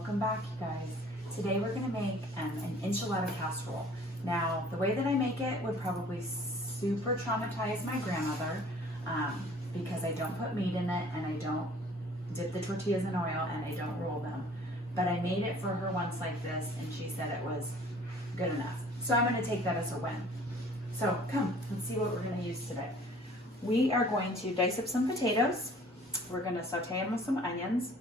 Welcome back, you guys. Today we're gonna make an enchilada casserole. Now, the way that I make it would probably super traumatize my grandmother because I don't put meat in it and I don't dip the tortillas in oil and I don't roll them. But I made it for her once like this and she said it was good enough. So I'm gonna take that as a win. So come, let's see what we're gonna use today. We are going to dice up some potatoes. We're gonna saute them with some onions.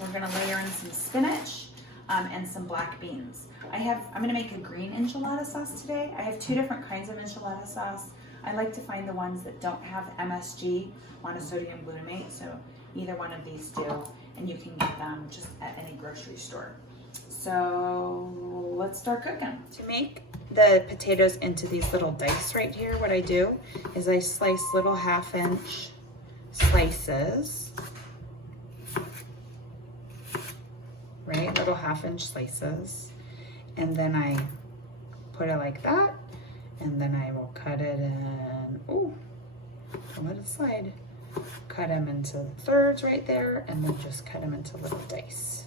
We're gonna layer in some spinach and some black beans. I'm gonna make a green enchilada sauce today. I have two different kinds of enchilada sauce. I like to find the ones that don't have MSG, monosodium glutamate, so either one of these do, and you can get them just at any grocery store. So let's start cooking. To make the potatoes into these little dice right here, what I do is I slice little 1/2 inch slices, right? Little 1/2 inch slices. And then I put it like that. And then I will cut it in, ooh, don't let it slide. Cut them into thirds right there and then just cut them into little dice.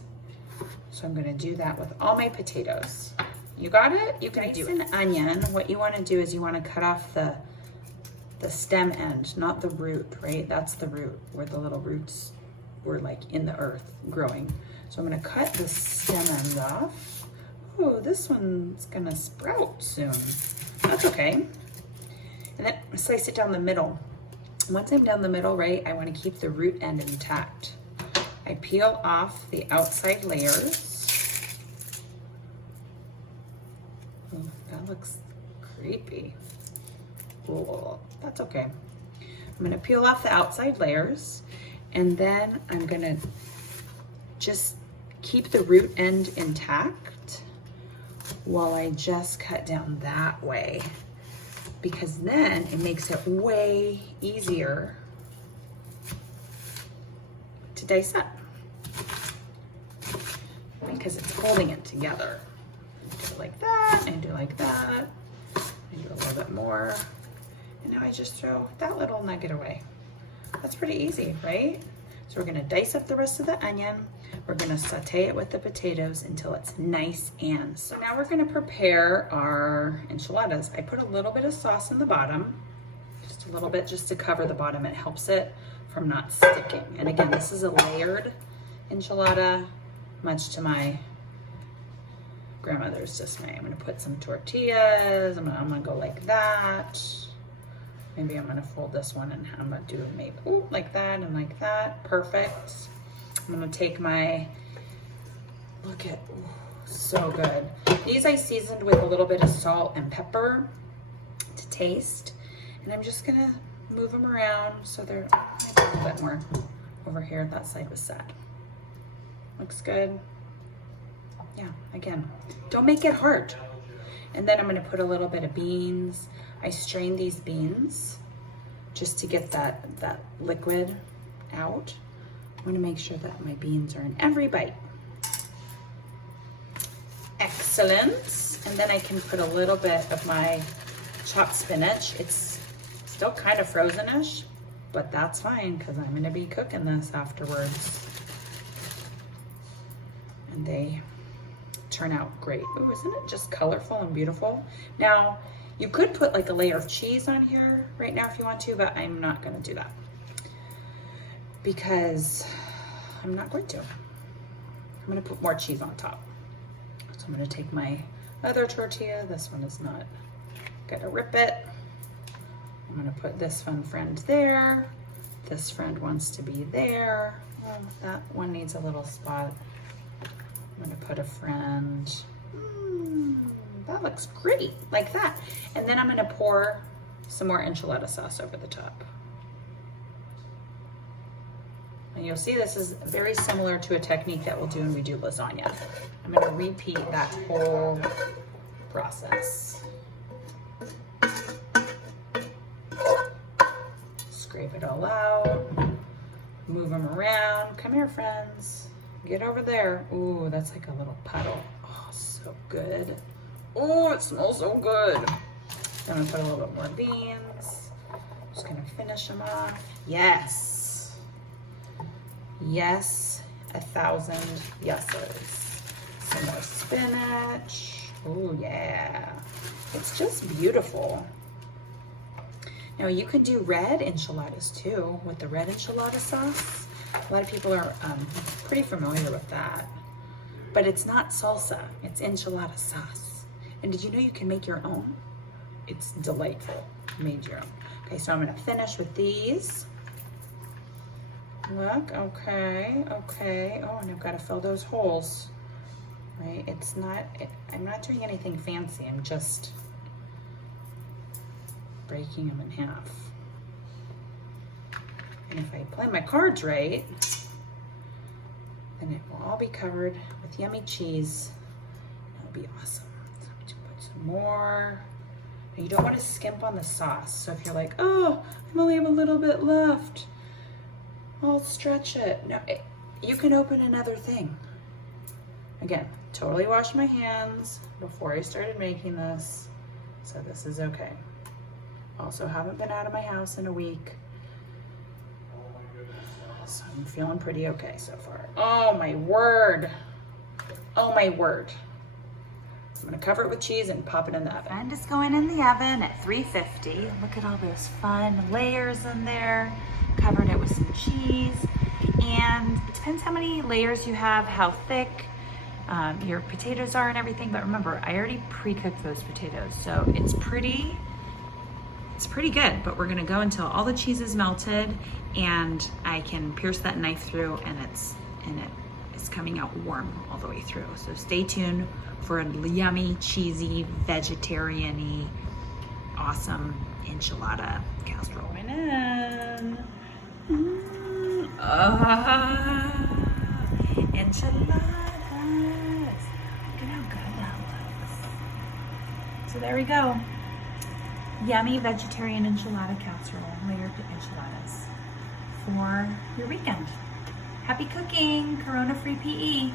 So I'm gonna do that with all my potatoes. You got it? You can do an onion. What you wanna do is you wanna cut off the stem end, not the root, right? That's the root where the little roots were like in the earth growing. So I'm gonna cut the stem end off. Oh, this one's gonna sprout soon. That's okay. And then slice it down the middle. Once I'm down the middle, right, I wanna keep the root end intact. I peel off the outside layers. Oh, that looks creepy. Oh, that's okay. I'm gonna peel off the outside layers and then I'm gonna just keep the root end intact while I just cut down that way, because then it makes it way easier to dice up because it's holding it together. I do it like that, I do like that, I do a little bit more, and now I just throw that little nugget away. That's pretty easy, right? So we're gonna dice up the rest of the onion. We're gonna saute it with the potatoes until it's nice and so now we're gonna prepare our enchiladas. I put a little bit of sauce in the bottom, just a little bit just to cover the bottom. It helps it from not sticking. And again, this is a layered enchilada, much to my grandmother's dismay. I'm gonna put some tortillas. I'm gonna go like that. Maybe I'm gonna fold this one and I'm gonna do maybe like that and like that. Perfect. I'm gonna take my, look at, ooh, so good. These I seasoned with a little bit of salt and pepper to taste. And I'm just gonna move them around so they're maybe a little bit more over here. That side was set. Looks good. Yeah, again, don't make it hard. And then I'm gonna put a little bit of beans. I strain these beans just to get that liquid out. I'm gonna make sure that my beans are in every bite. Excellent. And then I can put a little bit of my chopped spinach. It's still kind of frozen-ish, but that's fine because I'm gonna be cooking this afterwards. And they turn out great. Ooh, isn't it just colorful and beautiful? Now, you could put like a layer of cheese on here right now if you want to, but I'm not gonna do that because I'm not going to. I'm gonna put more cheese on top. So I'm gonna take my other tortilla. This one is not gonna rip it. I'm gonna put this fun friend there. This friend wants to be there. Oh, that one needs a little spot. I'm gonna put a friend. That looks great, like that. And then I'm gonna pour some more enchilada sauce over the top. And you'll see this is very similar to a technique that we'll do when we do lasagna. I'm gonna repeat that whole process. Scrape it all out, move them around. Come here, friends. Get over there. Ooh, that's like a little puddle. Oh, so good. Oh, it smells so good. I'm gonna put a little bit more beans. Just gonna finish them off. Yes. Yes, 1,000 yeses. some more spinach. Oh yeah, it's just beautiful. Now you can do red enchiladas too with the red enchilada sauce. A lot of people are pretty familiar with that, but it's not salsa, it's enchilada sauce. And did you know you can make your own? It's delightful. Made your own. Okay, so I'm gonna finish with these. Look, okay, okay. Oh, and I've got to fill those holes, right? I'm not doing anything fancy. I'm just breaking them in half. And if I play my cards right, then it will all be covered with yummy cheese. It'll be awesome. So I'm gonna put some more. And you don't want to skimp on the sauce. So if you're like, oh, I only have a little bit left, I'll stretch it. No, you can open another thing. Again, totally washed my hands before I started making this, so this is okay. Also haven't been out of my house in a week, so I'm feeling pretty okay so far. Oh my word. Oh my word. I'm gonna cover it with cheese and pop it in the oven. And it's going in the oven at 350. Look at all those fun layers in there. Covered it with some cheese. And it depends how many layers you have, how thick your potatoes are and everything. But remember, I already pre-cooked those potatoes. So it's pretty good. But we're gonna go until all the cheese is melted and I can pierce that knife through and it is coming out warm all the way through. So stay tuned for a yummy, cheesy, vegetarian-y, awesome enchilada casserole. Going in. Enchiladas. Look at how good that looks. So there we go. Yummy vegetarian enchilada casserole, layered enchiladas for your weekend. Happy cooking, Corona-free PE.